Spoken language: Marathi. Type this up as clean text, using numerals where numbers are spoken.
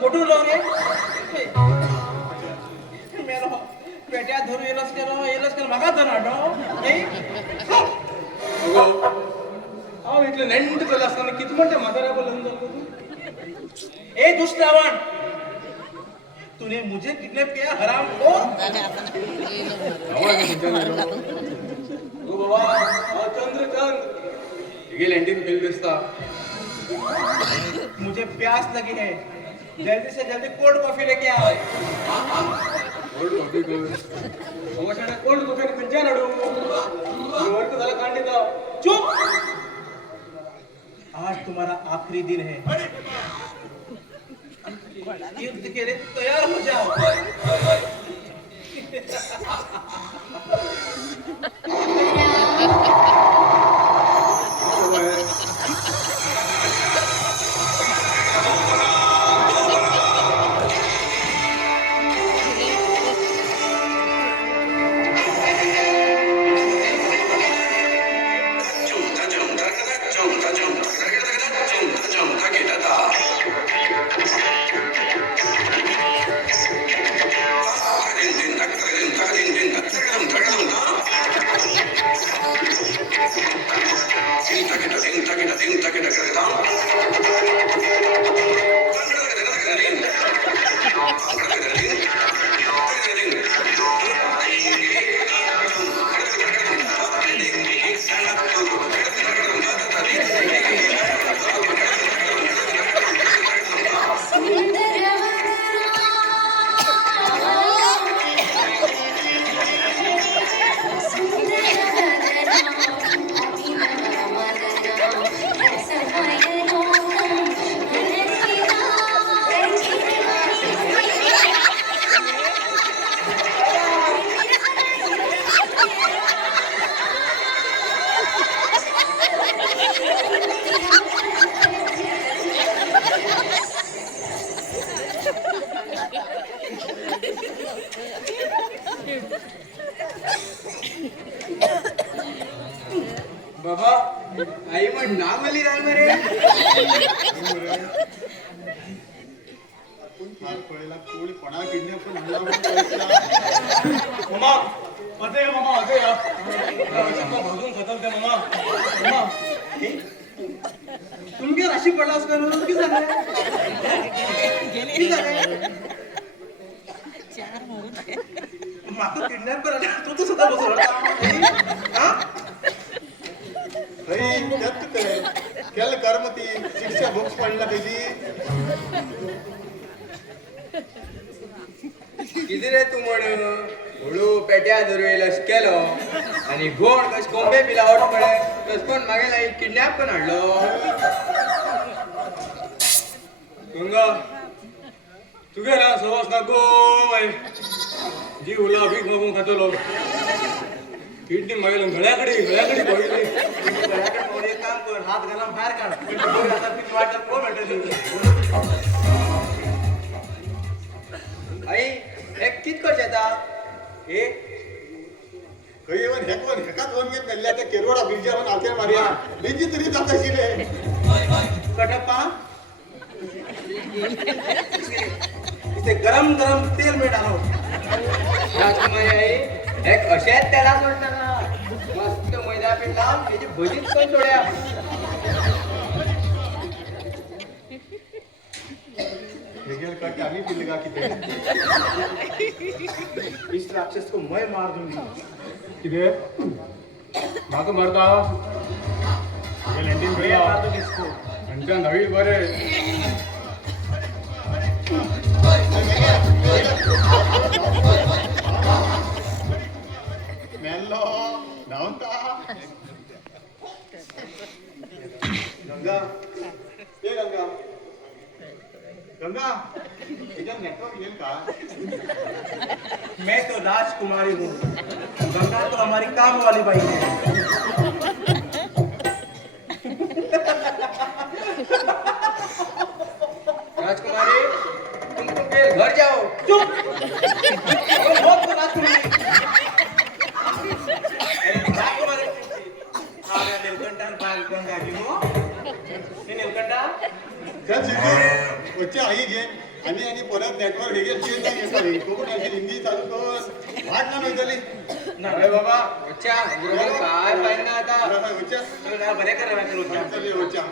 गोटू रे मेलो पेट्या धरू येलस केलो म्हाका धरनाटो हांव इतलें नेंट केलो आसतना कितें म्हणटा म्हाताऱ्या बोलून जालो ए दुष्ट रावण तूने मुझे किडनैप किया हराम को ओ बाबा चंद्रकांत ये लैंडिंग बिल दिसता मुझे प्यास लगी है जल्दी से जल्दी कोल्ड कॉफी लेके आओ कोल्ड कॉफी को समोसा कोल्ड कॉफी पिंजा नडू वर्क झाला कांडिता चुप आज तुम्हारा आखिरी दिन है युद्ध के लिए तैयार हो जाओ बाबा आई पण नामली राहणार रे पळेला कोणी कोणा किडनॅप पण हल्ला मामा अजय भाजून खतरते मामा तुमगे राशी पडलास का की झालं माका किडनॅप करायला तू सुद्धा बसवला त्यात केल कर्म ती शिक्षा बुक्स पडला त्याची किती रे तू म्हण हळू पेट्या धरुयलस केलो आणि गोड कश कोंबे बिला ओट पडे तस कोण मागेला एक किडनॅप पण हाडलो गंगा तुगे ना सवास ना गो बाई जी उला भीक मागून खातलो किडनी मागेला गळ्याकडे पडली गळ्याकडे एक काम कर हात घालून बाहेर काढ आता पीठ वाटत कोण म्हणतो आई एक कित करचे आता ए खंय येवन हेकवन हेकात वन घेत मेल्ल्या त्या केरवडा बिरजा वन आलते मारिया बिरजी तरी जात आशिले कटप्पा इसे गरम गरम तेल में डालो राजकुमारी आई एक अशेच तेला सोडटा मस्त मैदा पीठ लावून त्याची भजीच पण सोड्या हेगेल काटे आम्ही पिल्लगा किती इस राक्षस को मैं मार दूंगी किती माग मारता हे लँडिंग मैं बेला मार दूंगी इसको घंटा नवी बरे मेल्लो धावता गंगा ये गंगा गंगा इधर नेटवर्क येईल का मैं तो राजकुमारी हूँ गंगा तो हमारी काम वाली बाई है राजकुमारी तुम घर जाओ चुप बहुत राजकुमारी राजकुमारी आम्ही नीलकंठान पाल गंगा घेऊ नीलकंठा चल शिकू वच्चे आई घे आणि परत नेटवर्क हे घे नाही येताली कोण अशी हिंदी चालू कर वाट ना नव्हतली अरे बाबा वच्चा काय पाहिजे ना आता वच्चा बरे करा वच्चा